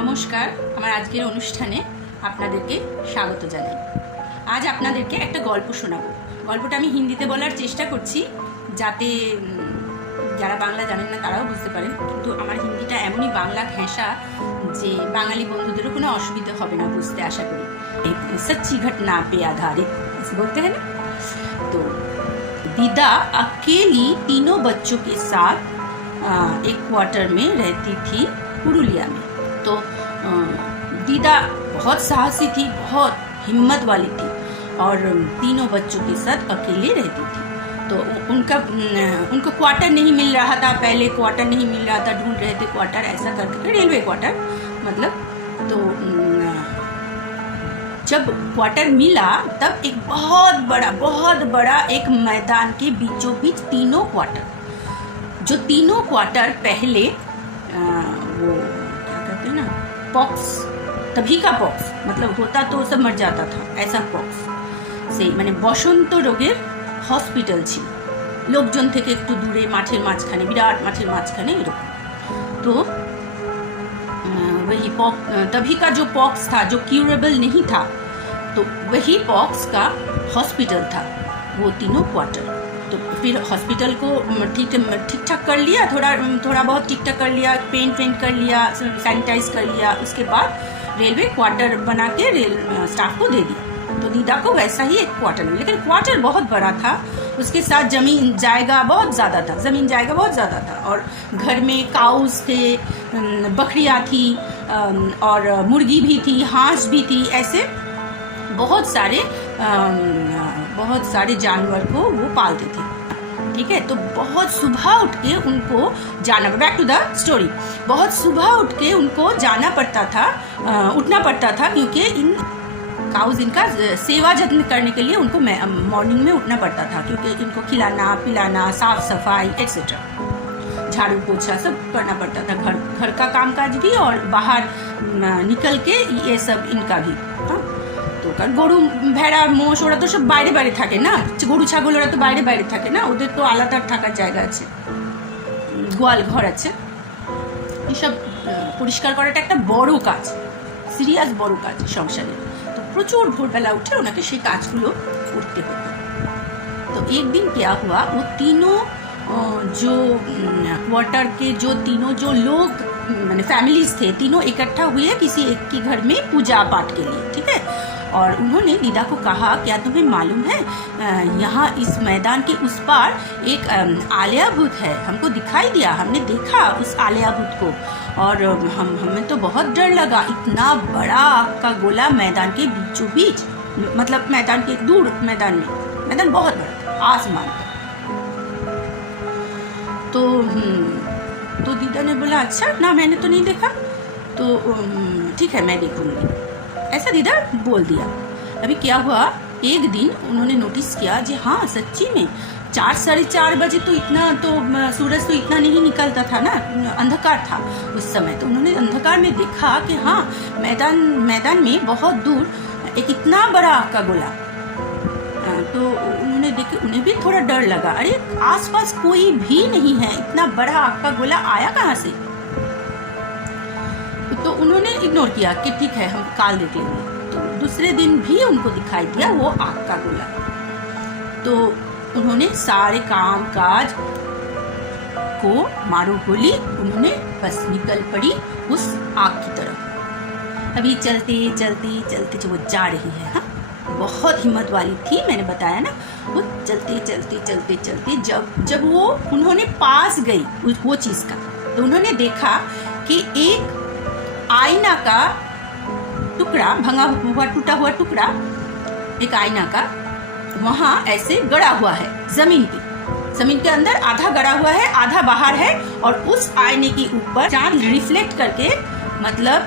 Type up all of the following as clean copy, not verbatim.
নমস্কার, আমার আজকের অনুষ্ঠানে আপনাদেরকে স্বাগত জানাই। আজ আপনাদেরকে একটা গল্প শোনাবো। গল্পটা আমি হিন্দিতে বলার চেষ্টা করছি যাতে যারা বাংলা জানেন না তারাও বুঝতে পারেন, কিন্তু আমার হিন্দিটা এমনই বাংলা ঘেঁষা যে বাঙালি বন্ধুদেরও কোনো অসুবিধা হবে না বুঝতে, আশা করি। सच्ची घटना पे आधारित बोलते हैं ना। तो दीदा अकेली तीनों बच्चों के साथ एक क्वार्टर में रहती थी पुरुलिया में। तो दीदा बहुत साहसी थी, बहुत हिम्मत वाली थी और तीनों बच्चों के साथ अकेले रहती थी। तो उनको क्वार्टर नहीं मिल रहा था, पहले क्वार्टर नहीं मिल रहा था, ढूंढ रहे थे क्वार्टर, ऐसा करके रेलवे क्वार्टर मतलब। तो जब क्वार्टर मिला तब एक बहुत बड़ा एक मैदान के बीचों बीच तीनों क्वार्टर, जो तीनों क्वार्टर पहले वो क्या कहते हैं ना, पॉक्स, तभी का पॉक्स मतलब होता तो सब मर जाता था, ऐसा पॉक्स से মানে বসন্ত রোগের হসপিটাল ছিল, লোকজন থেকে একটু দূরে মাঠের মাঝখানে, বিরাট মাঠের মাঝখানে এরকম। তো वही तभी का जो पॉक्स था, जो क्यूरेबल नहीं था, तो वही पॉक्स का हॉस्पिटल था वो तीनों क्वार्टर। तो फिर हॉस्पिटल को ठीक ठाक कर लिया, थोड़ा बहुत ठीक ठाक कर लिया, पेंट कर लिया, सैनिटाइज कर लिया, उसके बाद रेलवे क्वार्टर बना के रेल स्टाफ को दे दिया। तो दीदा को वैसा ही एक क्वार्टर मिला, लेकिन क्वार्टर बहुत बड़ा था, उसके साथ जमीन जायगा बहुत ज़्यादा था और घर में काउस थे, बकरियाँ थी और मुर्गी भी थी, हांस भी थी, ऐसे बहुत सारे जानवर को वो पालते थे। ठीक है, तो बहुत सुबह उठ के उनको जाना, बैक टू द स्टोरी, बहुत सुबह उठ के उनको जाना पड़ता था, उठना पड़ता था, क्योंकि इन काउज इनका सेवा जत्न करने के लिए उनको मॉर्निंग में उठना पड़ता था, क्योंकि इनको खिलाना पिलाना, साफ सफाई एक्सेट्रा, झाड़ू पोछा सब करना पड़ता था, घर का कामकाज भी और बाहर निकल के ये सब इनका भी। हाँ, তো কারণ গরু ভেড়া মোষ ওরা তো সব বাইরে থাকে না, গরু ছাগল ওরা তো বাইরে থাকে না, ওদের তো আলাদা থাকার জায়গা আছে, গোয়াল ঘর আছে, এসব পরিষ্কার করাটা একটা বড় কাজ, সিরিয়াস বড় কাজ সংসারে। তো প্রচুর ভোরবেলা উঠে ওনাকে সেই কাজগুলো করতে হতো। तो एक दिन क्या हुआ, वो तीनों जो क्वार्टर के जो लोग मैंने फैमिलीज थे, तीनों इकट्ठा हुए किसी एक के घर में पूजा पाठ के लिए। ठीक है, और उन्होंने दीदा को कहा, क्या तुम्हें मालूम है यहाँ इस मैदान के उस पार एक आलिया भूत है, हमको दिखाई दिया, हमने देखा उस आलिया भूत को और हमें तो बहुत डर लगा, इतना बड़ा आग का गोला मैदान के बीचों बीच, मतलब मैदान के दूर मैदान में, मैदान बहुत बड़ा आसमान। तो दीदा ने बोला अच्छा ना, मैंने तो नहीं देखा, तो ठीक है मैं देखूंगी, ऐसा दीदा बोल दिया। अभी क्या हुआ, एक दिन उन्होंने नोटिस किया जी हाँ सच्ची में 4-4:30 बजे तो इतना तो सूरज तो इतना नहीं निकलता था ना, अंधकार था उस समय। तो उन्होंने अंधकार में देखा कि हाँ मैदान में बहुत दूर एक इतना बड़ा आग का गोला। तो उन्होंने देखे, उन्हें भी थोड़ा डर लगा, अरे आसपास कोई भी नहीं है, इतना बड़ा आग का गोला आया कहाँ से। तो उन्होंने इग्नोर किया कि ठीक है हम काल देख लेंगे। तो दूसरे दिन भी उनको दिखाई दिया वो आग का गोला। तो उन्होंने सारे काम काज को मारो गोली, उन्होंने बस निकल पड़ी उस आग की तरफ। अभी चलते जो वो जा रही है, हाँ बहुत हिम्मत वाली थी, मैंने बताया ना, वो चलते जब वो उन्होंने पास गई वो चीज़ का, तो उन्होंने देखा कि एक आईना का टुकड़ा, टूटा हुआ टुकड़ा, एक आईना का वहाँ ऐसे गड़ा हुआ है जमीन के अंदर, आधा गड़ा हुआ है आधा बाहर है, और उस आईने के ऊपर चांद रिफ्लेक्ट करके, मतलब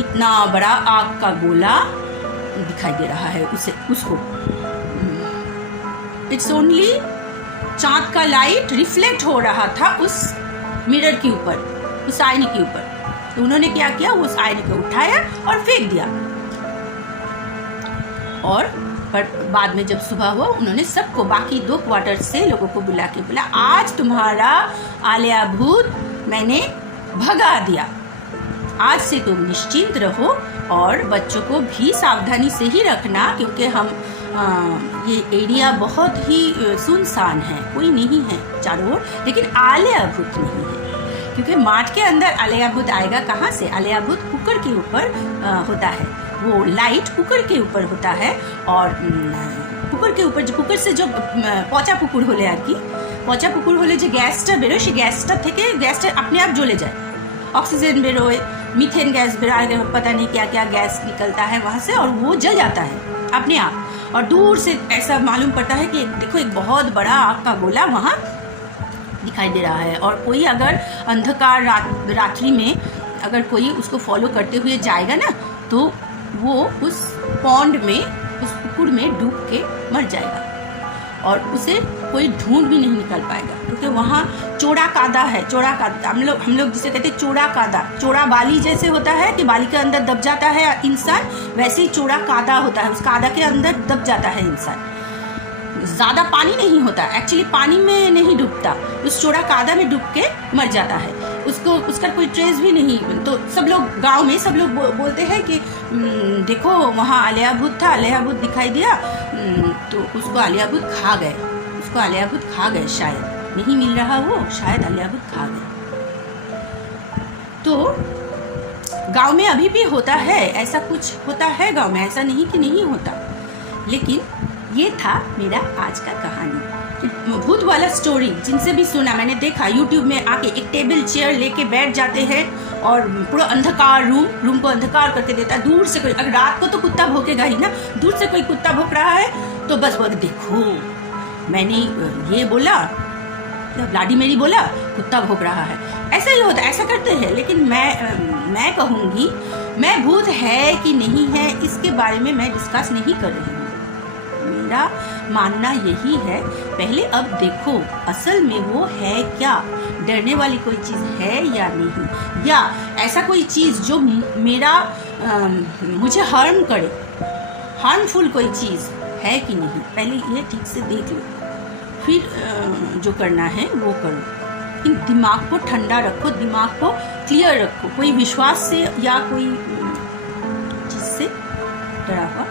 इतना बड़ा आग का गोला दिखाई दे रहा है उसको। इट्स ओनली चांद का लाइट रिफ्लेक्ट हो रहा था उस मिरर के ऊपर, उस आईने के ऊपर। तो उन्होंने क्या किया, उस आईने को उठाया और फेंक दिया। और पर बाद में जब सुबह हुआ, उन्होंने सबको, बाकी 2 क्वार्टर से लोगों को बुला के बोला, आज तुम्हारा आलिया भूत मैंने भगा दिया। आज से तुम निश्चिंत रहो और बच्चों को भी सावधानी से ही रखना, क्योंकि हम ये एरिया बहुत ही सुनसान है, कोई नहीं है चारों ओर, लेकिन आलिया भूत नहीं है, क्योंकि मार्च के अंदर आलिया भूत आएगा कहाँ से? आलिया भूत कुकर के ऊपर होता है, वो लाइट कुकर के ऊपर होता है, और कुकर के ऊपर जो कुकर से जो পচা পুকুর হলে আর কি, পচা পুকুর হলে যে গ্যাসটা বেরোয় সেই গ্যাসটা থেকে গ্যাসটা अपने आप জ্বলে যায়, ऑक्सीजन बेरोए, मीथेन गैस बेरोए, पता नहीं क्या क्या गैस निकलता है वहाँ से और वो जल जाता है अपने आप। और दूर से ऐसा मालूम पड़ता है कि देखो एक बहुत बड़ा आग का गोला वहाँ दिखाई दे रहा है, और कोई अगर अंधकार रात्रि में अगर कोई उसको फॉलो करते हुए जाएगा ना, तो वो उस पॉन्ड में, उस पुकुर में डूब के मर जाएगा और उसे कोई ढूंढ भी नहीं निकल पाएगा, क्योंकि वहाँ चौड़ा कादा है। चौड़ा कादा हम लोग जिसे कहते हैं चौड़ा कादा, चौड़ा बाली जैसे होता है कि बाली के अंदर दब जाता है इंसान, वैसे ही चौड़ा कादा होता है, उस कादा के अंदर दब जाता है इंसान। ज़्यादा पानी नहीं होता, एक्चुअली पानी में नहीं डूबता, उस चौड़ा कादा में डूब के मर जाता है, उसको उसका कोई ट्रेस भी नहीं। तो सब लोग गांव में सब लोग बोलते हैं कि देखो वहाँ आलिया भूत था, आलिया भूत दिखाई दिया, तो उसको आलिया भूत खा गए, उसको आलिया भूत खा गए, शायद नहीं मिल रहा वो, शायद आलिया भूत खा गए। तो गांव में अभी भी होता है, ऐसा कुछ होता है गांव में, ऐसा नहीं कि नहीं होता। लेकिन ये था मेरा आज का कहानी, भूत वाला स्टोरी। जिनसे भी सुना, मैंने देखा यूट्यूब में आके एक टेबल चेयर लेके बैठ जाते हैं और पूरा अंधकार, रूम को अंधकार करके देता है। दूर से कोई, अगर रात को तो कुत्ता भौंकेगा ही ना, दूर से कोई कुत्ता भौंक रहा है तो बस वो देखो मैंने ये बोला, लाडी मेरी बोला, कुत्ता भौंक रहा है, ऐसा ही होता है, ऐसा करते हैं। लेकिन मैं कहूँगी, मैं भूत है कि नहीं है इसके बारे में मैं डिस्कस नहीं कर रही हूँ। मेरा मानना यही है, पहले अब देखो असल में वो है क्या, डरने वाली कोई चीज़ है या नहीं, या ऐसा कोई चीज़ जो मेरा मुझे हार्म करे, हार्मफुल कोई चीज़ है कि नहीं, पहले ये ठीक से देख लो, फिर जो करना है वो करो। इन दिमाग को ठंडा रखो, दिमाग को क्लियर रखो, कोई विश्वास से या कोई चीज़ से डरा हुआ